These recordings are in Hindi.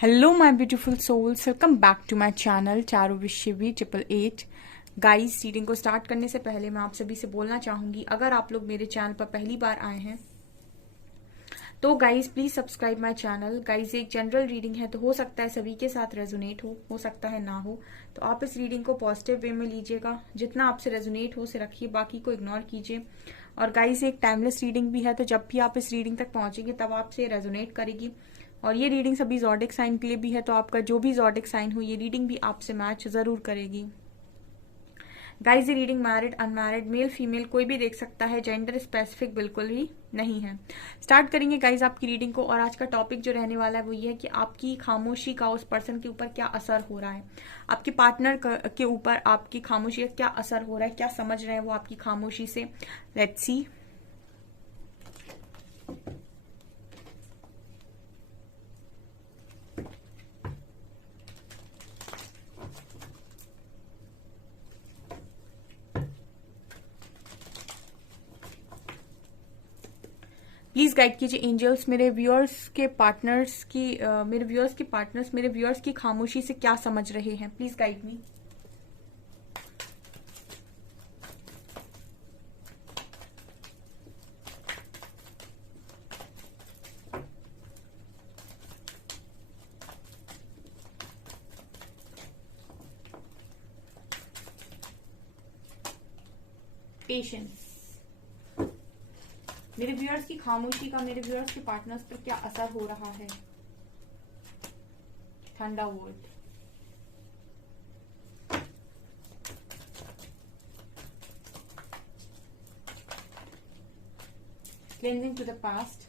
Hello my beautiful souls, welcome back to my channel Charu Vishwi 888। Guys, reading को स्टार्ट करने से पहले मैं आप सभी से बोलना चाहूंगी, अगर आप लोग मेरे चैनल पर पहली बार आए हैं तो guys please subscribe my channel. Guys, एक जनरल रीडिंग है तो हो सकता है सभी के साथ रेजोनेट हो सकता है ना हो, तो आप इस रीडिंग को पॉजिटिव वे में लीजिएगा। जितना आपसे रेजोनेट हो उसे रखिए, बाकी को इग्नोर कीजिए। और गाइस, एक टाइमलेस रीडिंग भी है, तो जब भी आप इस रीडिंग तक पहुंचेंगे तब आपसे रेजोनेट करेगी। और ये रीडिंग सभी ज़ोडिक साइन के लिए भी है, तो आपका जो भी ज़ोडिक साइन हो ये रीडिंग भी आपसे मैच जरूर करेगी। गाइस, ये reading married, unmarried, male female कोई भी देख सकता है, जेंडर स्पेसिफिक बिल्कुल भी नहीं है। स्टार्ट करेंगे गाइस आपकी रीडिंग को। और आज का टॉपिक जो रहने वाला है वो ये है कि आपकी खामोशी का उस पर्सन के ऊपर क्या असर हो रहा है, आपके पार्टनर के ऊपर आपकी खामोशी का क्या असर हो रहा है, क्या समझ रहे हैं वो आपकी खामोशी से। Let's see. प्लीज गाइड कीजिए एंजल्स, मेरे व्यूअर्स के पार्टनर्स की मेरे व्यूअर्स की खामोशी से क्या समझ रहे हैं। Please guide me. पेशेंस। मेरे व्यूअर्स की खामोशी का मेरे व्यूअर्स के पार्टनर्स पर क्या असर हो रहा है। Thunderbolt. Cleansing to the past.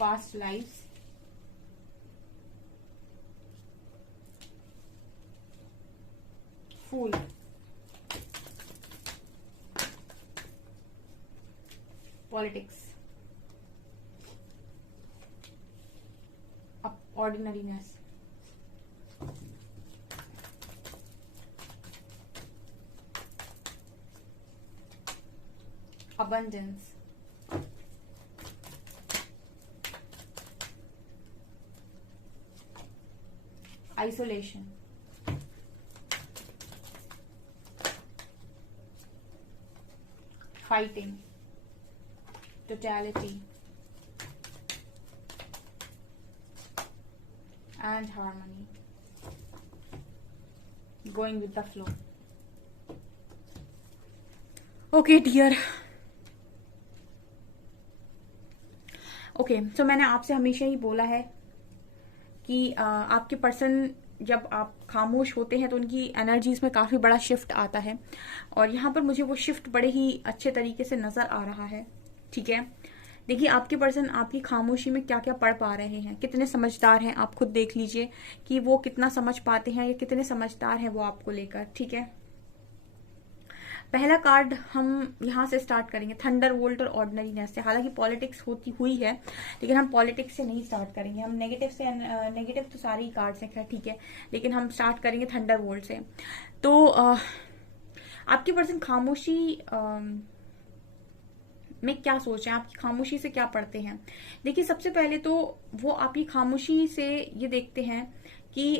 Past lifes. Fool. Politics. Ordinariness. abundance. Isolation. Fighting. Totality. And harmony. Going with the flow. Okay dear. Okay, so मैंने आपसे हमेशा ही बोला है कि आपके पर्सन जब आप खामोश होते हैं तो उनकी एनर्जीज में काफी बड़ा शिफ्ट आता है, और यहाँ पर मुझे वो शिफ्ट बड़े ही अच्छे तरीके से नजर आ रहा है। ठीक है, देखिए आपके पर्सन आपकी खामोशी में क्या क्या पढ़ पा रहे हैं, कितने समझदार हैं, आप खुद देख लीजिए कि वो कितना समझ पाते हैं या कितने समझदार हैं वो आपको लेकर। ठीक है, पहला कार्ड हम यहाँ से स्टार्ट करेंगे, थंडर वोल्ट और ऑर्डिनरीनेस से। हालांकि पॉलिटिक्स होती हुई है, लेकिन हम पॉलिटिक्स से नहीं स्टार्ट करेंगे, हम नेगेटिव से। नेगेटिव तो सारे ही कार्ड्स हैं, ठीक है, लेकिन हम स्टार्ट करेंगे थंडर वोल्ट से। तो आपके पर्सन खामोशी में क्या सोच रहे हैं, आपकी खामोशी से क्या पढ़ते हैं। देखिए, सबसे पहले तो वो आपकी खामोशी से ये देखते हैं कि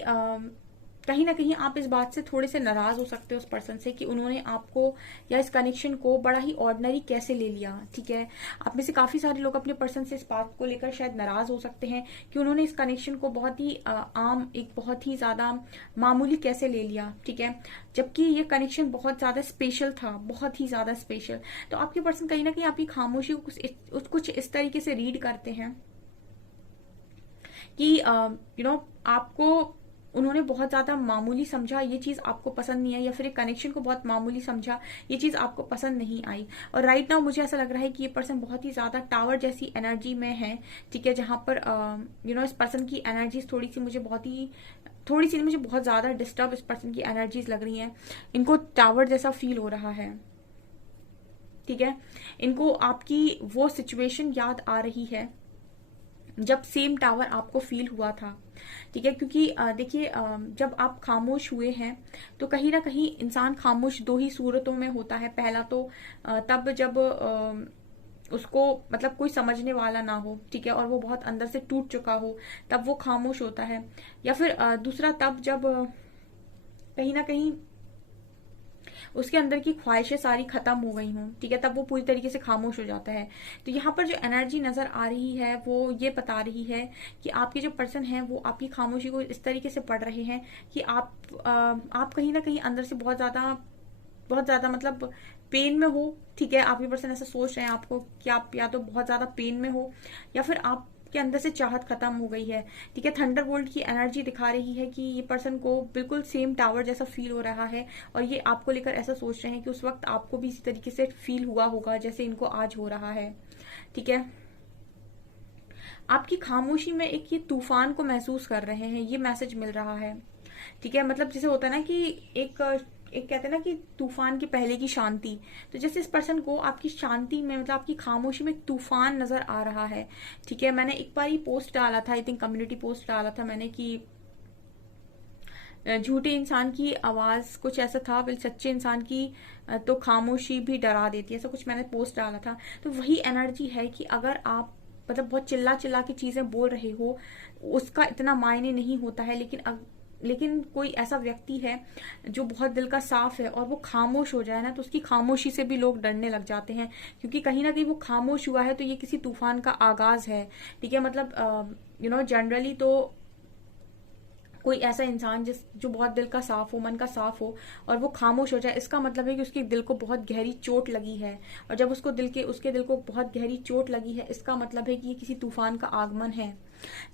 कहीं ना कहीं आप इस बात से थोड़े से नाराज हो सकते हो उस पर्सन से कि उन्होंने आपको या इस कनेक्शन को बड़ा ही ऑर्डिनरी कैसे ले लिया। ठीक है, आप में से काफी सारे लोग अपने पर्सन से इस बात को लेकर शायद नाराज हो सकते हैं कि उन्होंने इस कनेक्शन को बहुत ही आम, एक बहुत ही ज्यादा मामूली कैसे ले लिया। ठीक है, जबकि ये कनेक्शन बहुत ज्यादा स्पेशल था, बहुत ही ज्यादा स्पेशल। तो आपके पर्सन कहीं ना कहीं आपकी खामोशी को कुछ इस तरीके से रीड करते हैं कि आपको उन्होंने बहुत ज्यादा मामूली समझा, ये चीज आपको पसंद नहीं आई, या फिर एक कनेक्शन को बहुत मामूली समझा, ये चीज आपको पसंद नहीं आई। और राइट नाउ मुझे ऐसा लग रहा है कि ये पर्सन बहुत ही ज्यादा टावर जैसी एनर्जी में है। ठीक है, जहां पर इस पर्सन की एनर्जीज थोड़ी सी मुझे बहुत ज्यादा डिस्टर्ब इस पर्सन की एनर्जीज लग रही हैं। इनको टावर जैसा फील हो रहा है। ठीक है, इनको आपकी वो सिचुएशन याद आ रही है जब सेम टावर आपको फील हुआ था। ठीक है, क्योंकि देखिए जब आप खामोश हुए हैं तो कहीं ना कहीं इंसान खामोश दो ही सूरतों में होता है। पहला तो तब जब उसको मतलब कोई समझने वाला ना हो, ठीक है, और वो बहुत अंदर से टूट चुका हो, तब वो खामोश होता है। या फिर दूसरा तब जब कहीं ना कहीं उसके अंदर की ख्वाहिशें सारी खत्म हो गई हों, ठीक है, तब वो पूरी तरीके से खामोश हो जाता है। तो यहाँ पर जो एनर्जी नजर आ रही है वो ये बता रही है कि आपके जो पर्सन है वो आपकी खामोशी को इस तरीके से पढ़ रहे हैं कि आप कहीं ना कहीं अंदर से बहुत ज्यादा मतलब पेन में हो, ठीक है। आपके पर्सन ऐसा सोच रहे हैं आपको कि आप या तो बहुत ज्यादा पेन में हो या फिर आप के अंदर से चाहत खत्म हो गई है, ठीक है। थंडरबोल्ट की एनर्जी दिखा रही है कि ये पर्सन को बिल्कुल सेम टावर जैसा फील हो रहा है और ये आपको लेकर ऐसा सोच रहे हैं कि उस वक्त आपको भी इसी तरीके से फील हुआ होगा जैसे इनको आज हो रहा है, ठीक है। आपकी खामोशी में एक ये तूफान को महसूस कर रहे हैं, ये मैसेज मिल रहा है, ठीक है। मतलब जैसे होता है ना कि एक एक कहते हैं ना कि तूफान के पहले की शांति, तो जैसे इस पर्सन को आपकी शांति में मतलब आपकी खामोशी में एक तूफान नजर आ रहा है, ठीक है। मैंने एक बार ही पोस्ट डाला था, आई थिंक कम्युनिटी पोस्ट डाला था मैंने कि झूठे इंसान की आवाज कुछ ऐसा था, बिल सच्चे इंसान की तो खामोशी भी डरा देती है, ऐसा कुछ मैंने पोस्ट डाला था। तो वही एनर्जी है कि अगर आप मतलब बहुत चिल्ला चिल्ला के चीजें बोल रहे हो उसका इतना मायने नहीं होता है, लेकिन कोई ऐसा व्यक्ति है जो बहुत दिल का साफ है और वो खामोश हो जाए ना तो उसकी खामोशी से भी लोग डरने लग जाते हैं, क्योंकि कहीं ना कहीं वो खामोश हुआ है तो ये किसी तूफान का आगाज है, ठीक है। मतलब जनरली तो कोई ऐसा इंसान जो बहुत दिल का साफ हो, मन का साफ हो और वो खामोश हो जाए, इसका मतलब है कि उसके दिल को बहुत गहरी चोट लगी है। और जब उसके दिल को बहुत गहरी चोट लगी है, इसका मतलब है कि ये किसी तूफान का आगमन है,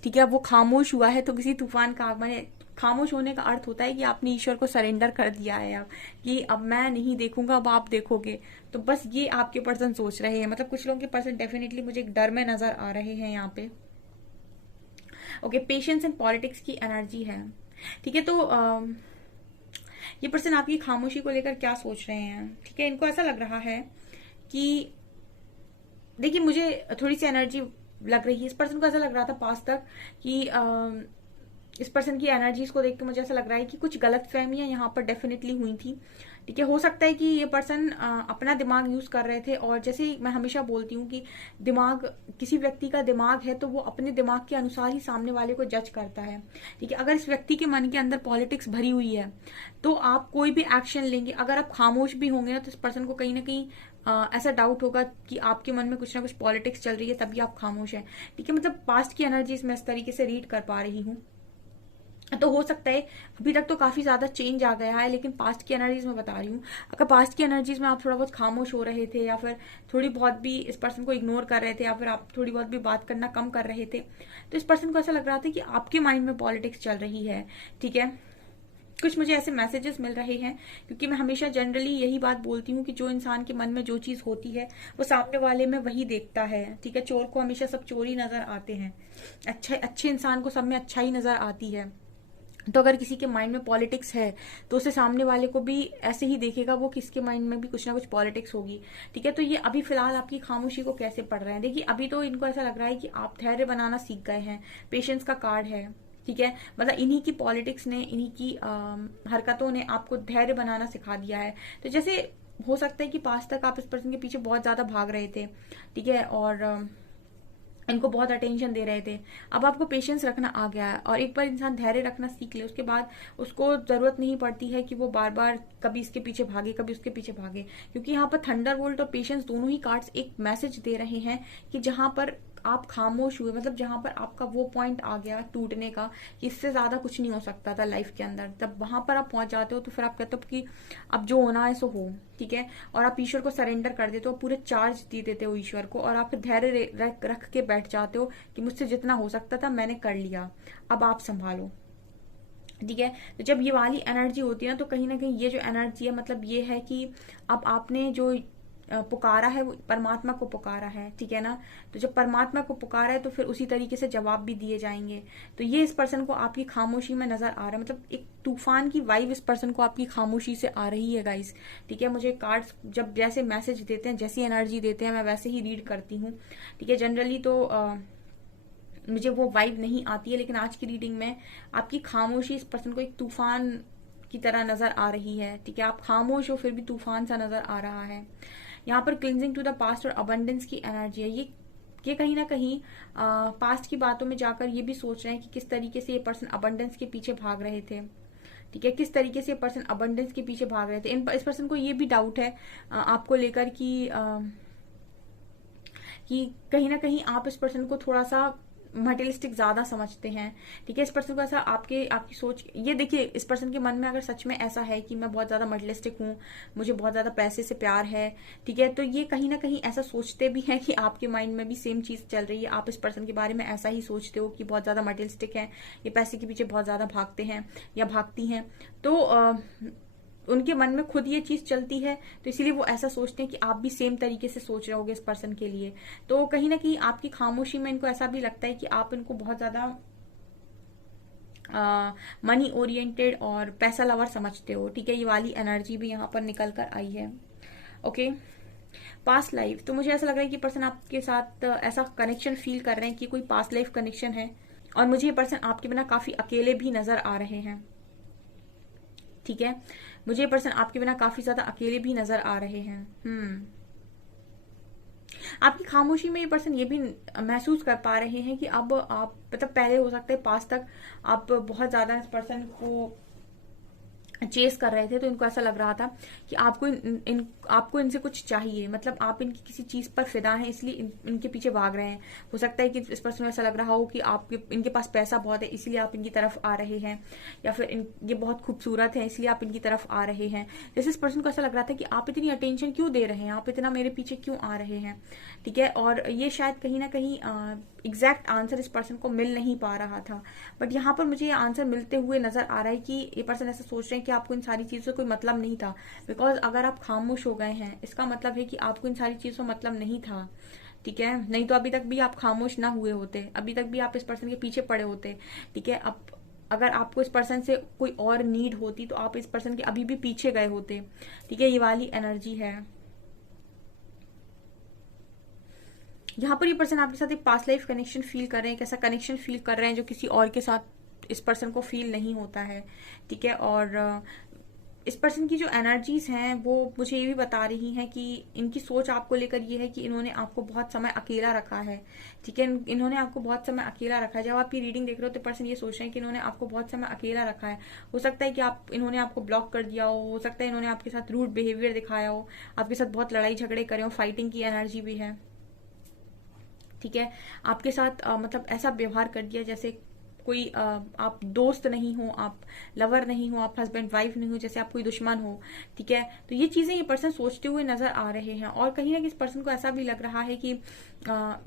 ठीक है। अब वो खामोश हुआ है तो किसी तूफान का आगमन है। खामोश होने का अर्थ होता है कि आपने ईश्वर को सरेंडर कर दिया है, अब कि अब मैं नहीं देखूंगा, अब आप देखोगे। तो बस ये आपके पर्सन सोच रहे हैं, मतलब कुछ लोगों के पर्सन डेफिनेटली मुझे एक डर में नजर आ रहे हैं यहाँ पे। ओके, पेशेंस एंड पॉलिटिक्स की एनर्जी है, ठीक है। तो ये पर्सन आपकी खामोशी को लेकर क्या सोच रहे हैं, ठीक है। इनको ऐसा लग रहा है कि देखिए मुझे थोड़ी सी एनर्जी लग रही है, इस पर्सन को ऐसा लग रहा था पास तक कि इस पर्सन की एनर्जीज को देख के मुझे ऐसा लग रहा है कि कुछ गलत फहमियां यहाँ पर डेफिनेटली हुई थी, ठीक है। हो सकता है कि ये पर्सन अपना दिमाग यूज कर रहे थे, और जैसे मैं हमेशा बोलती हूँ कि दिमाग, किसी व्यक्ति का दिमाग है तो वो अपने दिमाग के अनुसार ही सामने वाले को जज करता है, ठीक है। अगर इस व्यक्ति के मन के अंदर पॉलिटिक्स भरी हुई है तो आप कोई भी एक्शन लेंगे, अगर आप खामोश भी होंगे ना तो इस पर्सन को कहीं ना कहीं ऐसा डाउट होगा कि आपके मन में कुछ ना कुछ पॉलिटिक्स चल रही है तभी आप खामोश हैं, ठीक है। मतलब पास्ट की एनर्जीज मैं इस तरीके से रीड कर पा रही हूँ। तो हो सकता है अभी तक तो काफी ज्यादा चेंज आ गया है, लेकिन पास्ट की एनर्जीज में बता रही हूँ, अगर पास्ट की एनर्जीज में आप थोड़ा बहुत खामोश हो रहे थे या फिर थोड़ी बहुत भी इस पर्सन को इग्नोर कर रहे थे या फिर आप थोड़ी बहुत भी बात करना कम कर रहे थे, तो इस पर्सन को ऐसा लग रहा था कि आपके माइंड में पॉलिटिक्स चल रही है, ठीक है। कुछ मुझे ऐसे मैसेजेस मिल रहे हैं, क्योंकि मैं हमेशा जनरली यही बात बोलती हूँ कि जो इंसान के मन में जो चीज होती है वो सामने वाले में वही देखता है, ठीक है। चोर को हमेशा सब चोर ही नजर आते हैं, अच्छे इंसान को सब में अच्छा ही नजर आती है। तो अगर किसी के माइंड में पॉलिटिक्स है तो उसे सामने वाले को भी ऐसे ही देखेगा वो, किसके माइंड में भी कुछ ना कुछ पॉलिटिक्स होगी, ठीक है। तो ये अभी फिलहाल आपकी खामोशी को कैसे पढ़ रहे हैं, देखिए अभी तो इनको ऐसा लग रहा है कि आप धैर्य बनाना सीख गए हैं, पेशेंस का कार्ड है, ठीक है। मतलब इन्हीं की पॉलिटिक्स ने, इन्हीं की हरकतों ने आपको धैर्य बनाना सिखा दिया है। तो जैसे हो सकता है कि पास तक आप इस पर्सन के पीछे बहुत ज्यादा भाग रहे थे, ठीक है, और इनको बहुत अटेंशन दे रहे थे, अब आपको पेशेंस रखना आ गया है। और एक बार इंसान धैर्य रखना सीख ले उसके बाद उसको जरूरत नहीं पड़ती है कि वो बार बार कभी इसके पीछे भागे कभी उसके पीछे भागे, क्योंकि यहाँ पर थंडरबोल्ट और पेशेंस दोनों ही कार्ड्स एक मैसेज दे रहे हैं कि जहां पर आप खामोश हुए, मतलब जहां पर आपका वो पॉइंट आ गया टूटने का कि इससे ज्यादा कुछ नहीं हो सकता था लाइफ के अंदर, तब वहां पर आप पहुंच जाते हो तो फिर आप कहते हो कि अब जो होना है सो हो, ठीक है। और आप ईश्वर को सरेंडर कर देते हो, पूरे चार्ज दे देते हो ईश्वर को, और आप फिर धैर्य रख के बैठ जाते हो कि मुझसे जितना हो सकता था मैंने कर लिया, अब आप संभालो, ठीक है। तो जब ये वाली एनर्जी होती है ना तो कहीं ना कहीं ये जो एनर्जी है मतलब ये है कि अब आपने जो पुकारा है वो परमात्मा को पुकारा है, ठीक है ना। तो जब परमात्मा को पुकारा है तो फिर उसी तरीके से जवाब भी दिए जाएंगे। तो ये इस पर्सन को आपकी खामोशी में नजर आ रहा है, मतलब एक तूफान की वाइब इस पर्सन को आपकी खामोशी से आ रही है गाइस, ठीक है। मुझे कार्ड्स जब जैसे मैसेज देते हैं, जैसी एनर्जी देते हैं, मैं वैसे ही रीड करती हूँ, ठीक है। जनरली तो मुझे वो वाइब नहीं आती है। लेकिन आज की रीडिंग में आपकी खामोशी इस पर्सन को एक तूफान की तरह नजर आ रही है। ठीक है, आप खामोश हो फिर भी तूफान सा नजर आ रहा है। यहाँ पर क्लिंजिंग टू द पास्ट और अबंडेंस की एनर्जी है। ये कहीं ना कहीं पास्ट की बातों में जाकर ये भी सोच रहे हैं कि किस तरीके से ये पर्सन अबंडेंस के पीछे भाग रहे थे। ठीक है, किस तरीके से ये पर्सन अबंडेंस के पीछे भाग रहे थे। इस पर्सन को ये भी डाउट है आपको लेकर कि कहीं ना कहीं आप इस पर्सन को थोड़ा सा मटेरियलिस्टिक ज्यादा समझते हैं। ठीक है, इस पर्सन को ऐसा आपकी सोच, ये देखिए इस पर्सन के मन में अगर सच में ऐसा है कि मैं बहुत ज्यादा मटेरियलिस्टिक हूँ, मुझे बहुत ज्यादा पैसे से प्यार है, ठीक है, तो ये कहीं ना कहीं ऐसा सोचते भी हैं कि आपके माइंड में भी सेम चीज चल रही है। आप इस पर्सन के बारे में ऐसा ही सोचते हो कि बहुत ज्यादा मटेरियलिस्टिक है, ये पैसे के पीछे बहुत ज्यादा भागते हैं या भागती हैं। तो उनके मन में खुद ये चीज चलती है, तो इसीलिए वो ऐसा सोचते हैं कि आप भी सेम तरीके से सोच रहे होगे इस पर्सन के लिए। तो कहीं ना कहीं आपकी खामोशी में इनको ऐसा भी लगता है कि आप इनको बहुत ज्यादा मनी ओरिएंटेड और पैसा लवर समझते हो। ठीक है, ये वाली एनर्जी भी यहाँ पर निकल कर आई है। ओके, पास्ट लाइफ, तो मुझे ऐसा लग रहा है कि पर्सन आपके साथ ऐसा कनेक्शन फील कर रहे हैं कि कोई पास्ट लाइफ कनेक्शन है, और मुझे ये पर्सन आपके बिना काफी अकेले भी नजर आ रहे हैं। ठीक है, मुझे ये पर्सन आपके बिना काफी ज्यादा अकेले भी नजर आ रहे हैं। आपकी खामोशी में ये पर्सन ये भी महसूस कर पा रहे हैं कि अब आप, मतलब पहले हो सकता है पास तक आप बहुत ज्यादा इस पर्सन को चेस कर रहे थे, तो इनको ऐसा लग रहा था कि आपको इनसे कुछ चाहिए, मतलब आप इनकी किसी चीज पर फिदा हैं, इसलिए इनके पीछे भाग रहे हैं। हो सकता है कि इस पर्सन को ऐसा लग रहा हो कि इनके पास पैसा बहुत है, इसलिए आप इनकी तरफ आ रहे हैं, या फिर ये बहुत खूबसूरत है इसलिए आप इनकी तरफ आ रहे हैं। जैसे इस पर्सन को ऐसा लग रहा था कि आप इतनी अटेंशन क्यों दे रहे हैं, आप इतना मेरे पीछे क्यों आ रहे हैं। ठीक है, और ये शायद कहीं ना कहीं एग्जैक्ट आंसर इस पर्सन को मिल नहीं पा रहा था, बट यहाँ पर मुझे ये आंसर मिलते हुए नजर आ रहा है कि ये पर्सन ऐसा सोच रहे हैं कि आपको इन सारी चीजों से कोई मतलब नहीं था। बिकॉज अगर आप खामोश हो गए हैं, इसका मतलब है कि आपको इन सारी चीजों से मतलब नहीं था। ठीक है, नहीं तो अभी तक भी आप खामोश ना हुए होते, अभी तक भी आप इस पर्सन के पीछे पड़े होते। ठीक है, अब अगर आपको इस पर्सन से कोई और नीड होती तो आप इस पर्सन के अभी भी पीछे गए होते। ठीक है, ये वाली एनर्जी है। यहाँ पर ये पर्सन आपके साथ एक पास्ट लाइफ कनेक्शन फील कर रहे हैं, कैसा कनेक्शन फील कर रहे हैं जो किसी और के साथ इस पर्सन को फील नहीं होता है। ठीक है, और इस पर्सन की जो एनर्जीज हैं वो मुझे ये भी बता रही हैं कि इनकी सोच आपको लेकर ये है कि इन्होंने आपको बहुत समय अकेला रखा है। ठीक है, इन्होंने आपको बहुत समय अकेला रखा है। जब आप ये रीडिंग देख रहे हो तो पर्सन ये सोच रहे हैं कि इन्होंने आपको बहुत समय अकेला रखा है। हो सकता है कि इन्होंने आपको ब्लॉक कर दिया हो सकता है इन्होंने आपके साथ रूड बिहेवियर दिखाया हो, आपके साथ बहुत लड़ाई झगड़े करे हो, फाइटिंग की एनर्जी भी है। ठीक है, आपके साथ मतलब ऐसा व्यवहार कर दिया जैसे कोई आप दोस्त नहीं हो, आप लवर नहीं हो, आप हस्बैंड वाइफ नहीं हो, जैसे आप कोई दुश्मन हो। ठीक है, तो ये चीजें ये पर्सन सोचते हुए नजर आ रहे हैं, और कहीं ना कहीं इस पर्सन को ऐसा भी लग रहा है कि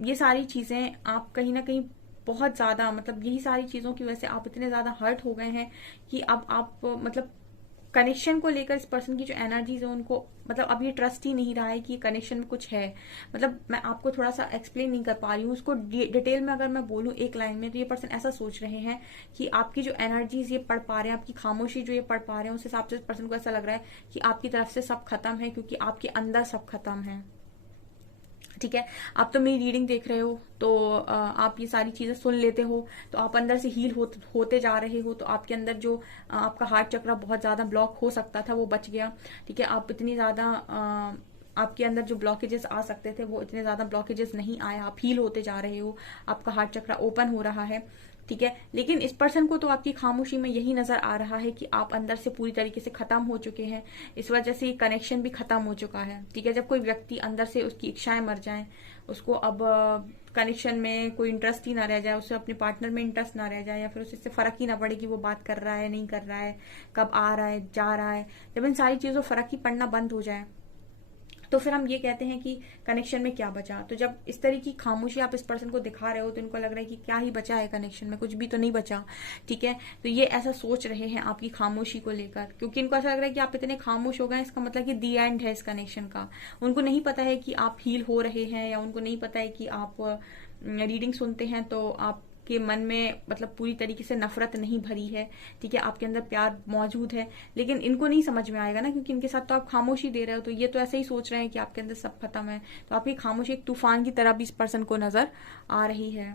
ये सारी चीजें आप कहीं ना कहीं बहुत ज्यादा, मतलब यही सारी चीजों की वजह से आप इतने ज्यादा हर्ट हो गए हैं कि अब आप मतलब कनेक्शन को लेकर इस पर्सन की जो एनर्जीज है उनको, मतलब अब ये ट्रस्ट ही नहीं रहा है कि कनेक्शन में कुछ है। मतलब मैं आपको थोड़ा सा एक्सप्लेन नहीं कर पा रही हूँ उसको डिटेल में, अगर मैं बोलूँ एक लाइन में, तो ये पर्सन ऐसा सोच रहे हैं कि आपकी जो एनर्जीज ये पढ़ पा रहे हैं, आपकी खामोशी जो ये पढ़ पा रहे हैं, उस हिसाब से इस पर्सन को ऐसा लग रहा है कि आपकी तरफ से सब खत्म है, क्योंकि आपके अंदर सब खत्म है। ठीक है, आप तो मेरी रीडिंग देख रहे हो तो आप ये सारी चीजें सुन लेते हो, तो आप अंदर से हील होते जा रहे हो। तो आपके अंदर जो आपका हार्ट चक्र बहुत ज्यादा ब्लॉक हो सकता था वो बच गया। ठीक है, आप इतनी ज्यादा आपके अंदर जो ब्लॉकेजेस आ सकते थे वो इतने ज्यादा ब्लॉकेजेस नहीं आए, आप हील होते जा रहे हो, आपका हार्ट चक्र ओपन हो रहा है। ठीक है, लेकिन इस पर्सन को तो आपकी खामोशी में यही नजर आ रहा है कि आप अंदर से पूरी तरीके से खत्म हो चुके हैं, इस वजह से कनेक्शन भी खत्म हो चुका है। ठीक है, जब कोई व्यक्ति अंदर से उसकी इच्छाएं मर जाएं, उसको अब कनेक्शन में कोई इंटरेस्ट ही ना रह जाए, उसे अपने पार्टनर में इंटरेस्ट ना रह जाए, या फिर उससे फर्क ही ना पड़े कि वो बात कर रहा है नहीं कर रहा है, कब आ रहा है जा रहा है, जब इन सारी चीजों फर्क ही पड़ना बंद हो जाए, तो फिर हम ये कहते हैं कि कनेक्शन में क्या बचा। तो जब इस तरह की खामोशी आप इस पर्सन को दिखा रहे हो तो इनको लग रहा है कि क्या ही बचा है कनेक्शन में, कुछ भी तो नहीं बचा। ठीक है, तो ये ऐसा सोच रहे हैं आपकी खामोशी को लेकर, क्योंकि इनको ऐसा लग रहा है कि आप इतने खामोश हो गए, इसका मतलब कि दी एंड है इस कनेक्शन का। उनको नहीं पता है कि आप हील हो रहे हैं, या उनको नहीं पता है कि आप रीडिंग सुनते हैं तो आप के मन में मतलब पूरी तरीके से नफरत नहीं भरी है। ठीक है, आपके अंदर प्यार मौजूद है, लेकिन इनको नहीं समझ में आएगा ना, क्योंकि इनके साथ तो आप खामोशी दे रहे हो, तो ये तो ऐसे ही सोच रहे हैं कि आपके अंदर सब खत्म है। तो आपकी खामोशी एक तूफान की तरह भी इस पर्सन को नजर आ रही है।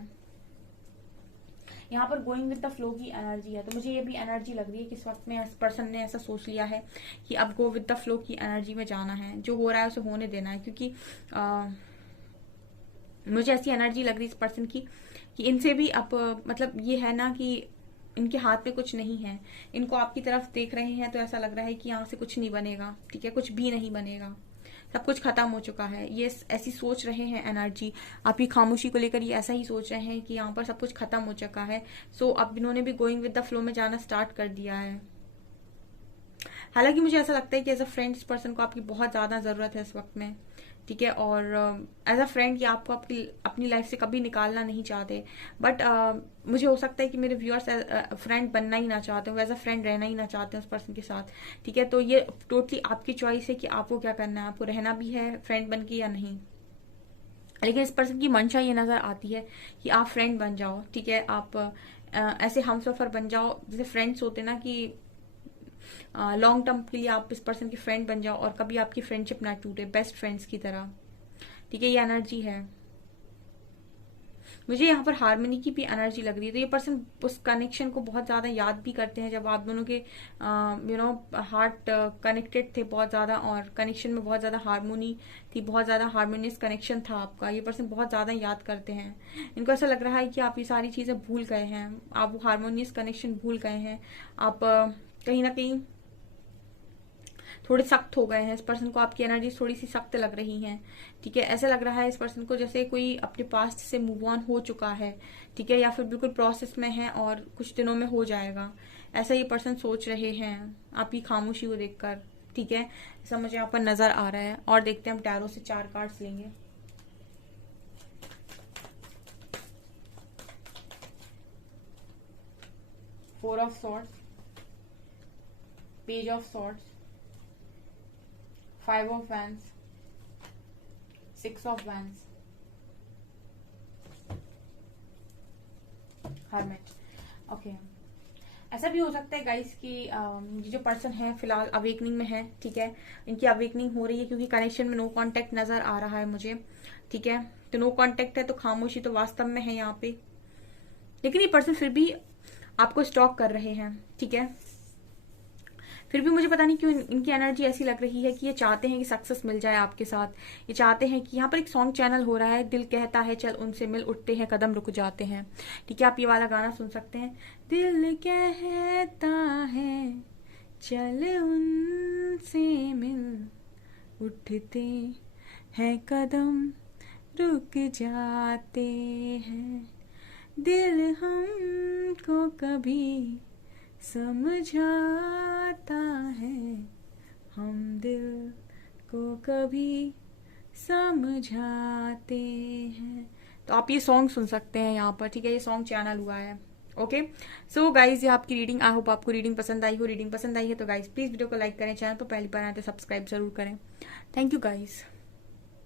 यहाँ पर गोइंग विद द फ्लो की एनर्जी है। तो मुझे ये भी एनर्जी लग रही है कि इस वक्त में इस पर्सन ने ऐसा सोच लिया है कि अब गो विद द फ्लो की एनर्जी में जाना है, जो हो रहा है उसे होने देना है। क्योंकि मुझे ऐसी एनर्जी लग रही है इस पर्सन की कि इनसे भी अब मतलब ये है ना कि इनके हाथ में कुछ नहीं है, इनको आपकी तरफ देख रहे हैं तो ऐसा लग रहा है कि यहाँ से कुछ नहीं बनेगा, ठीक है, कुछ भी नहीं बनेगा, सब कुछ खत्म हो चुका है। ये ऐसी सोच रहे हैं एनर्जी, आपकी खामोशी को लेकर ये ऐसा ही सोच रहे हैं कि यहाँ पर सब कुछ खत्म हो चुका है। सो अब इन्होंने भी गोइंग विद द फ्लो में जाना स्टार्ट कर दिया है। हालांकि मुझे ऐसा लगता है कि एज अ फ्रेंड इस पर्सन को आपकी बहुत ज्यादा जरूरत है इस वक्त में, ठीक है। और एज अ फ्रेंड कि आपको अपनी लाइफ से कभी निकालना नहीं चाहते, बट मुझे हो सकता है कि मेरे व्यूअर्स फ्रेंड बनना ही ना चाहते हो, एज अ फ्रेंड रहना ही ना चाहते हैं उस पर्सन के साथ, ठीक है। तो ये टोटली आपकी चॉइस है कि आपको क्या करना है, आपको रहना भी है फ्रेंड बन के या नहीं। लेकिन इस पर्सन की मंशा ये नजर आती है कि आप फ्रेंड बन जाओ, ठीक है। आप ऐसे हमसफर बन जाओ, जैसे फ्रेंड्स होते ना कि लॉन्ग टर्म के लिए आप इस पर्सन की फ्रेंड बन जाओ और कभी आपकी फ्रेंडशिप ना टूटे, बेस्ट फ्रेंड्स की तरह, ठीक है। ये एनर्जी है। मुझे यहाँ पर हार्मनी की भी एनर्जी लग रही है। तो ये पर्सन उस कनेक्शन को बहुत ज्यादा याद भी करते हैं जब आप दोनों के हार्ट कनेक्टेड थे बहुत ज्यादा, और कनेक्शन में बहुत ज्यादा हार्मोनी थी, बहुत ज्यादा हार्मोनियस कनेक्शन था आपका। ये पर्सन बहुत ज्यादा याद करते हैं। इनको ऐसा लग रहा है कि आप ये सारी चीजें भूल गए हैं, आप वो हार्मोनियस कनेक्शन भूल गए हैं, आप कहीं ना कहीं थोड़े सख्त हो गए हैं। इस पर्सन को आपकी एनर्जी थोड़ी सी सख्त लग रही है, ठीक है। ऐसा लग रहा है इस पर्सन को जैसे कोई अपने पास्ट से मूव ऑन हो चुका है, ठीक है, या फिर बिल्कुल प्रोसेस में है और कुछ दिनों में हो जाएगा, ऐसा ये पर्सन सोच रहे हैं आपकी खामोशी को देखकर, ठीक है। ऐसा मुझे यहाँ पर नजर आ रहा है। और देखते हैं हम टैरो से 4 कार्ड्स लेंगे। Four of swords, page of swords, 5 of wands, 6 of wands, hermit। Okay, ऐसा भी हो सकता है गाइस कि ये जो पर्सन है फिलहाल अवेकनिंग में है, ठीक है। इनकी अवेकनिंग हो रही है क्योंकि कनेक्शन में नो कांटेक्ट नजर आ रहा है मुझे, ठीक है। तो नो कांटेक्ट है तो खामोशी तो वास्तव में है यहाँ पे, लेकिन ये पर्सन फिर भी आपको स्टॉक कर रहे हैं, ठीक है। फिर भी मुझे पता नहीं क्यों इनकी एनर्जी ऐसी लग रही है कि ये चाहते हैं कि सक्सेस मिल जाए आपके साथ। ये चाहते हैं कि यहाँ पर एक सॉन्ग चैनल हो रहा है, दिल कहता है चल उनसे मिल, उठते हैं कदम रुक जाते हैं, ठीक है। आप ये वाला गाना सुन सकते हैं। दिल कहता है चल उनसे मिल, उठते हैं कदम रुक जाते हैं, दिल हमको कभी समझाता है, हम दिल को कभी समझाते हैं। तो आप ये सॉन्ग सुन सकते हैं यहाँ पर, ठीक है। ये सॉन्ग चैनल हुआ है, ओके। सो गाइज ये आपकी रीडिंग, आई होप आपको रीडिंग पसंद आई हो। रीडिंग पसंद आई है तो गाइज प्लीज वीडियो को लाइक करें, चैनल पर पहली बार आए तो सब्सक्राइब जरूर करें। Thank you guys.